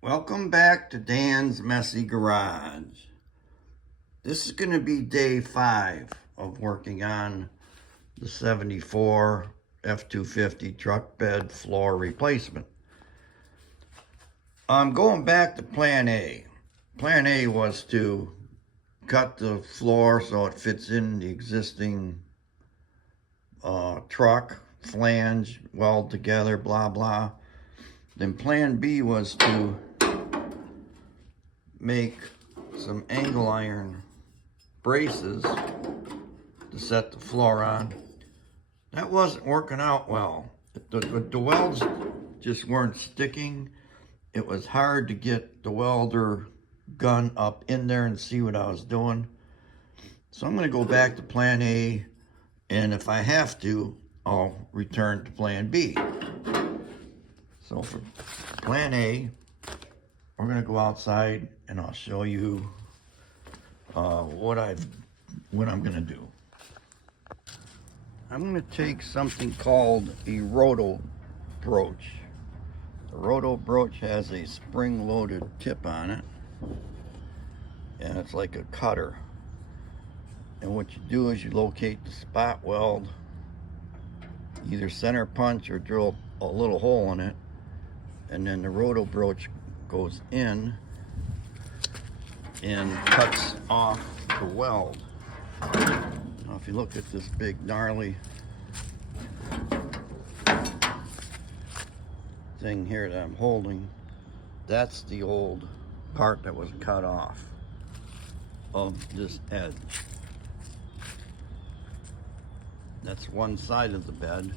Welcome back to Dan's Messy Garage. This is going to be day 5 of working on the 74 F250 truck bed floor replacement. I'm going back to plan A. Plan A was to cut the floor so it fits in the existing truck, flange, weld together, blah, blah. Then plan B was to make some angle iron braces to set the floor on. That wasn't working out well. The welds just weren't sticking. It was hard to get the welder gun up in there and see what I was doing. So I'm going to go back to plan A, and if I have to, I'll return to plan B. So for plan A, we're going to go outside and I'll show you what I'm going to do. I'm going to take something called a roto broach. The roto broach has a spring-loaded tip on it, and it's like a cutter. And what you do is you locate the spot weld, either center punch or drill a little hole in it, and then the roto broach goes in and cuts off the weld. Now if you look at this big gnarly thing here that I'm holding, that's the old part that was cut off of this edge. That's one side of the bed.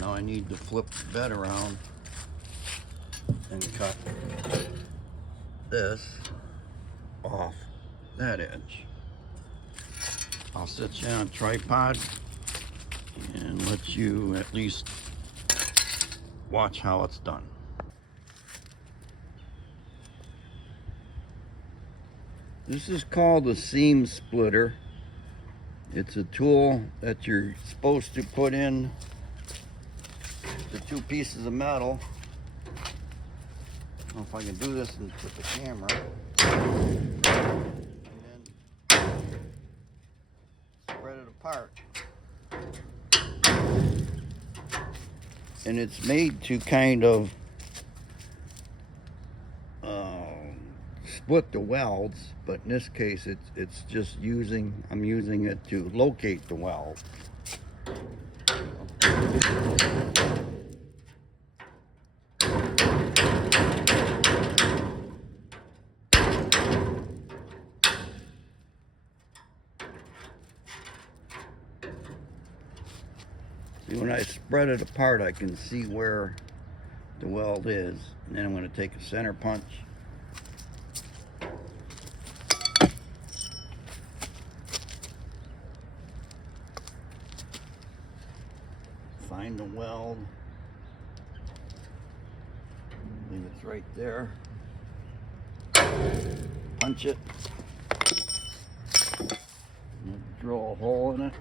Now I need to flip the bed around and cut this off that edge. I'll set you on a tripod and let you at least watch how it's done. This is called a seam splitter. It's a tool that you're supposed to put in the two pieces of metal. I don't know if I can do this with the camera. And then spread it apart. And it's made to kind of split the welds, but in this case it's just I'm using it to locate the weld. See, when I spread it apart, I can see where the weld is, and then I'm going to take a center punch. Find the weld. I believe it's right there. Punch it. Drill a hole in it.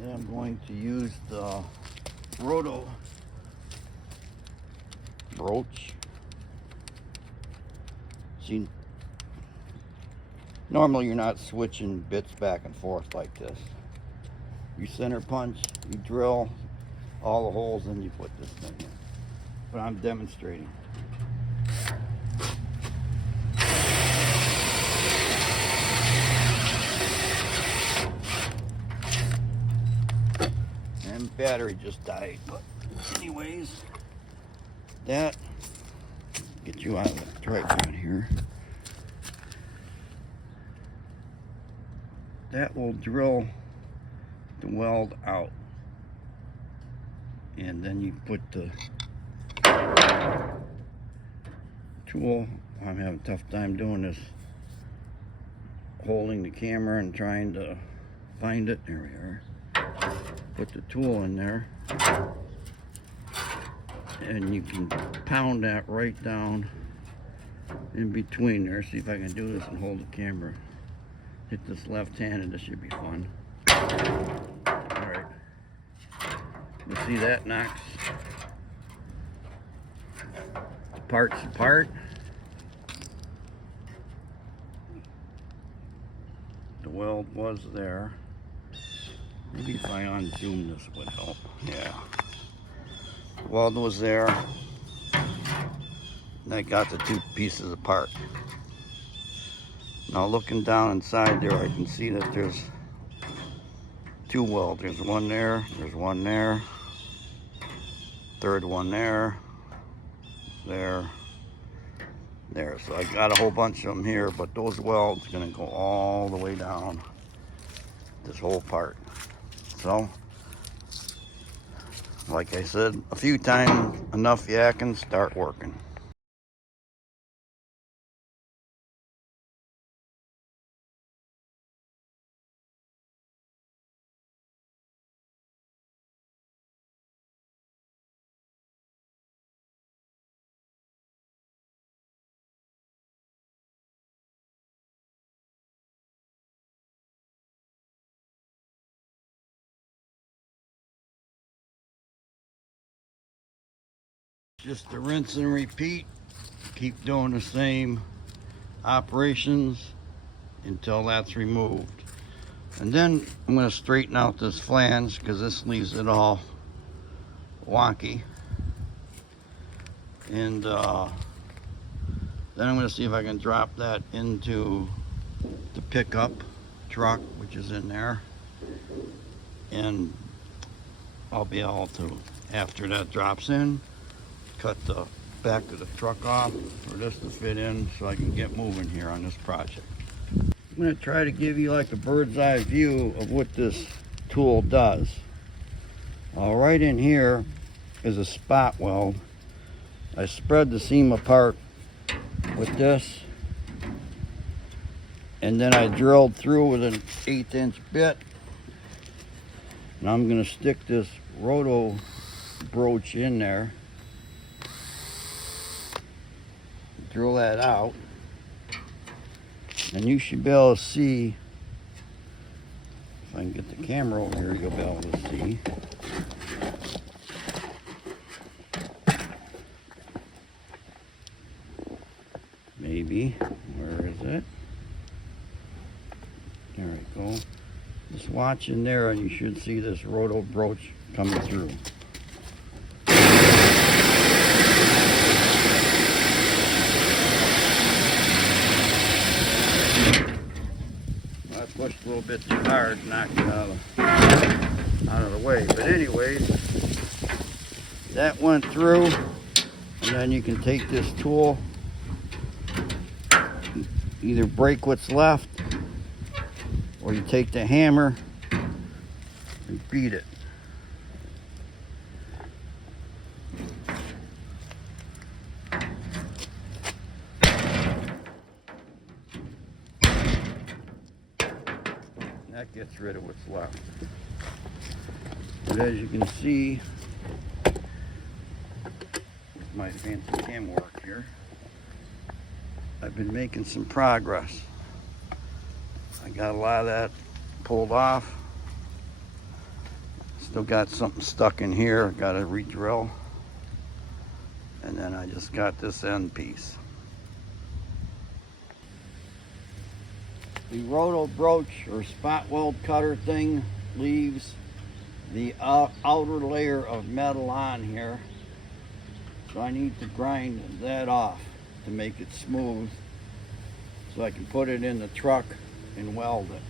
Then I'm going to use the roto broach. See, normally you're not switching bits back and forth like this. You center punch, you drill all the holes, and you put this thing in. But I'm demonstrating. And battery just died, but anyways, that get you out of the tripod here. That will drill the weld out, and then you put the tool. I'm having a tough time doing this, holding the camera and trying to find it. There we are. Put the tool in there, and you can pound that right down in between there. See if I can do this and hold the camera. Hit this left-handed, this should be fun. Alright. You see that knocks the parts apart. The weld was there. Maybe if I unzoom this would help. Yeah. The weld was there. And I got the two pieces apart. Now looking down inside there, I can see that there's two welds. There's one there, there's one there, third one there, there. So I got a whole bunch of them here, but those welds are gonna go all the way down this whole part. So, like I said a few times, enough yakking, start working. Just to rinse and repeat, keep doing the same operations until that's removed. And then I'm going to straighten out this flange because this leaves it all wonky. And then I'm going to see if I can drop that into the pickup truck, which is in there. And I'll be able to, after that drops in, cut the back of the truck off for this to fit in so I can get moving here on this project. I'm going to try to give you like a bird's eye view of what this tool does. Right in here is a spot weld. I spread the seam apart with this, and then I drilled through with an 1/8" bit. Now I'm going to stick this roto broach in there, drill that out, and you should be able to see, if I can get the camera over here, you'll be able to see. Maybe, where is it? There we go. Just watch in there and you should see this roto broach coming through. I pushed a little bit too hard, knocked it out of the way. But anyways, that went through, and then you can take this tool, either break what's left, or you take the hammer and beat it. And that gets rid of what's left. But as you can see, with my fancy cam work here, I've been making some progress. I got a lot of that pulled off. Still got something stuck in here. Got to re-drill. And then I just got this end piece. The roto broach or spot weld cutter thing leaves the outer layer of metal on here. So I need to grind that off to make it smooth so I can put it in the truck and weld it.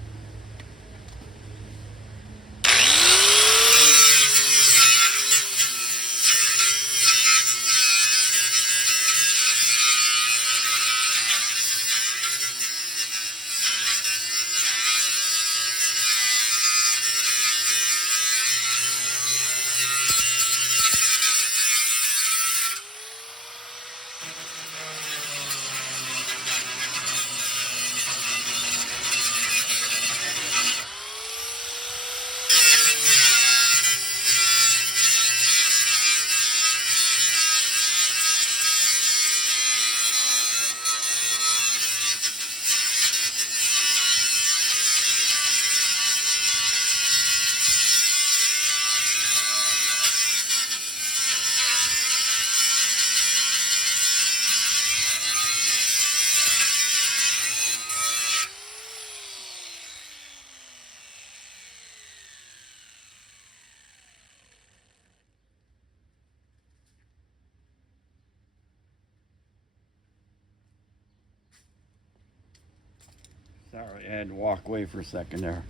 Sorry, I had to walk away for a second there.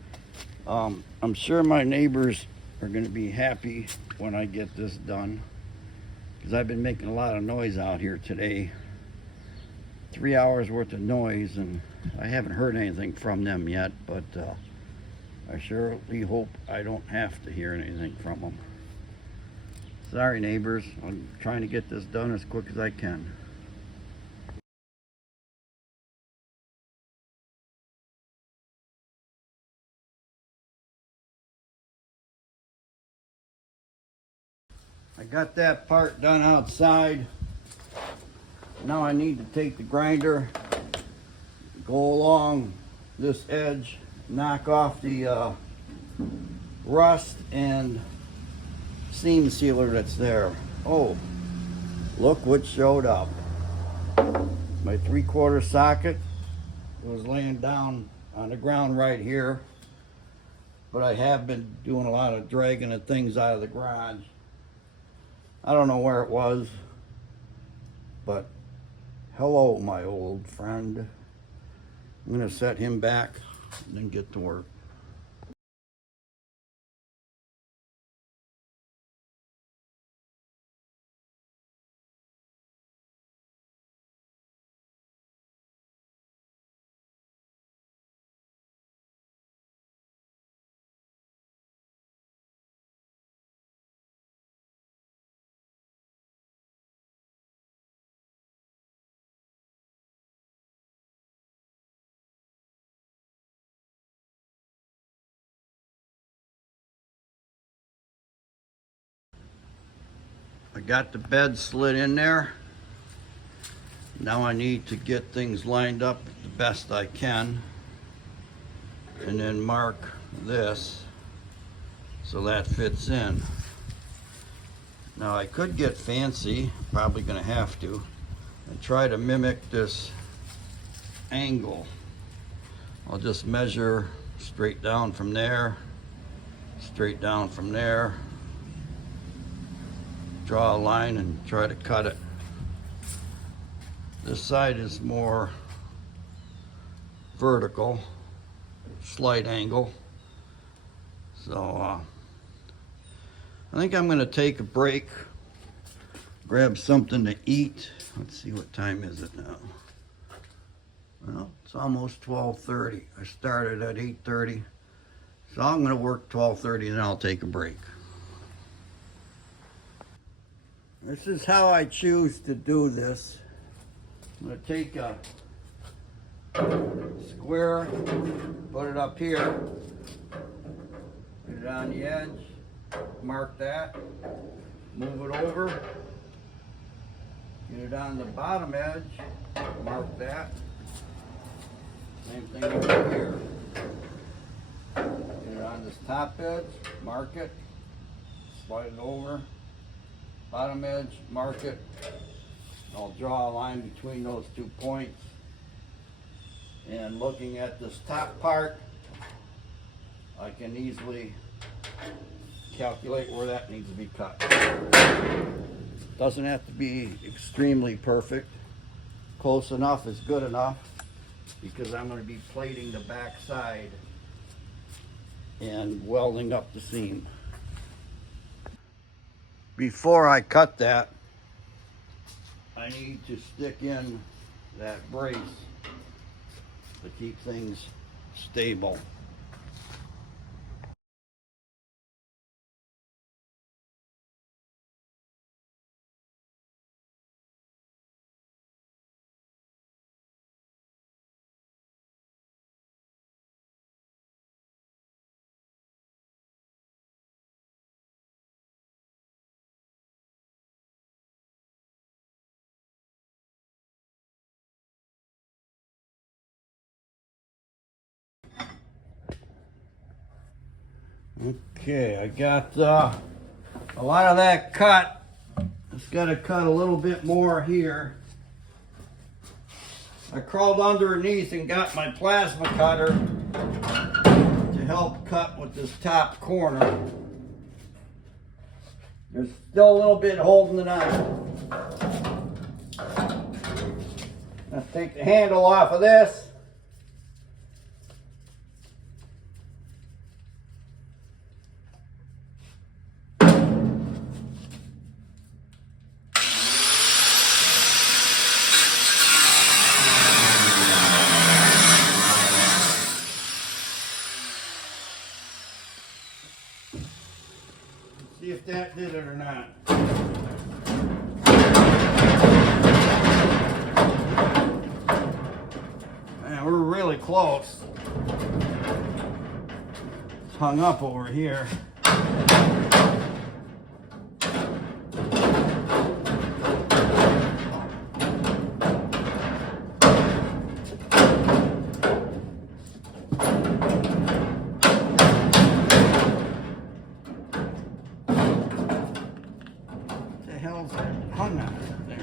I'm sure my neighbors are going to be happy when I get this done, because I've been making a lot of noise out here today. 3 hours worth of noise, and I haven't heard anything from them yet, but I surely hope I don't have to hear anything from them. Sorry, neighbors. I'm trying to get this done as quick as I can. I got that part done outside. Now I need to take the grinder, go along this edge, knock off the rust and seam sealer that's there. Oh, look what showed up. My 3/4 socket. It was laying down on the ground right here, but I have been doing a lot of dragging of things out of the garage. I don't know where it was, but hello, my old friend. I'm gonna set him back and then get to work. I got the bed slid in there. Now I need to get things lined up the best I can and then mark this so that fits in. Now I could get fancy, probably gonna have to, and try to mimic this angle. I'll just measure straight down from there, straight down from there, draw a line and try to cut it. This side is more vertical, slight angle. So I think I'm going to take a break, grab something to eat. Let's see, what time is it now? Well, it's almost 12:30. I started at 8:30. So I'm going to work 12:30 and then I'll take a break. This is how I choose to do this. I'm going to take a square, put it up here, put it on the edge, mark that, move it over, get it on the bottom edge, mark that, same thing over here. Get it on this top edge, mark it, slide it over, bottom edge, mark it. I'll draw a line between those 2 points. And looking at this top part, I can easily calculate where that needs to be cut. Doesn't have to be extremely perfect. Close enough is good enough, because I'm going to be plating the back side and welding up the seam. Before I cut that, I need to stick in that brace to keep things stable. Okay, I got a lot of that cut. Just got to cut a little bit more here. I crawled underneath and got my plasma cutter to help cut with this top corner. There's still a little bit holding it on. Let's take the handle off of this. it or not. Man, we're really close. It's hung up over here. The hell's hung on there?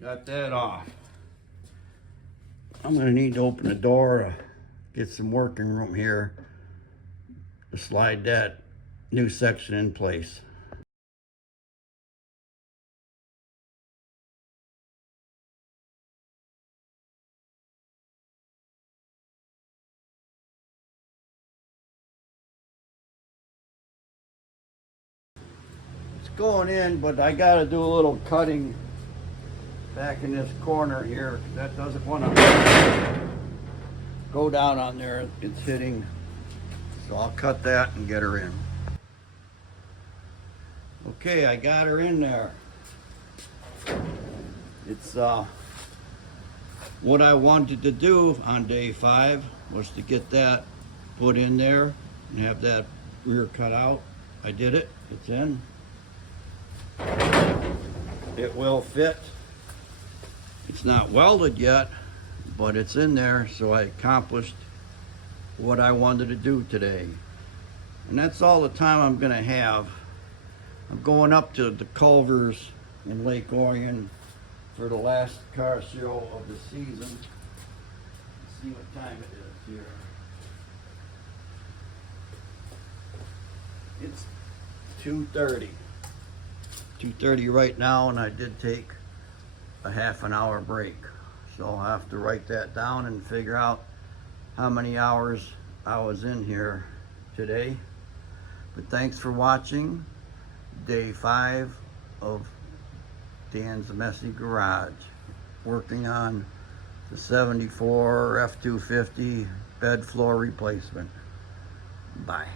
Got that off. I'm gonna need to open the door to get some working room here to slide that new section in place. It's going in, but I gotta do a little cutting back in this corner here. That doesn't want to go down on there. It's hitting. So I'll cut that and get her in. Okay, I got her in there. It's what I wanted to do on day 5 was to get that put in there and have that rear cut out. I did it. It's in. It will fit. It's not welded yet, but it's in there, so I accomplished what I wanted to do today. And that's all the time I'm gonna have. I'm going up to the Culvers in Lake Orion for the last car show of the season. Let's see what time it is here. It's 2:30. 2:30 right now, and I did take a half an hour break. So I'll have to write that down and figure out how many hours I was in here today. But thanks for watching day 5 of Dan's Messy Garage, working on the 74 F250 bed floor replacement. Bye.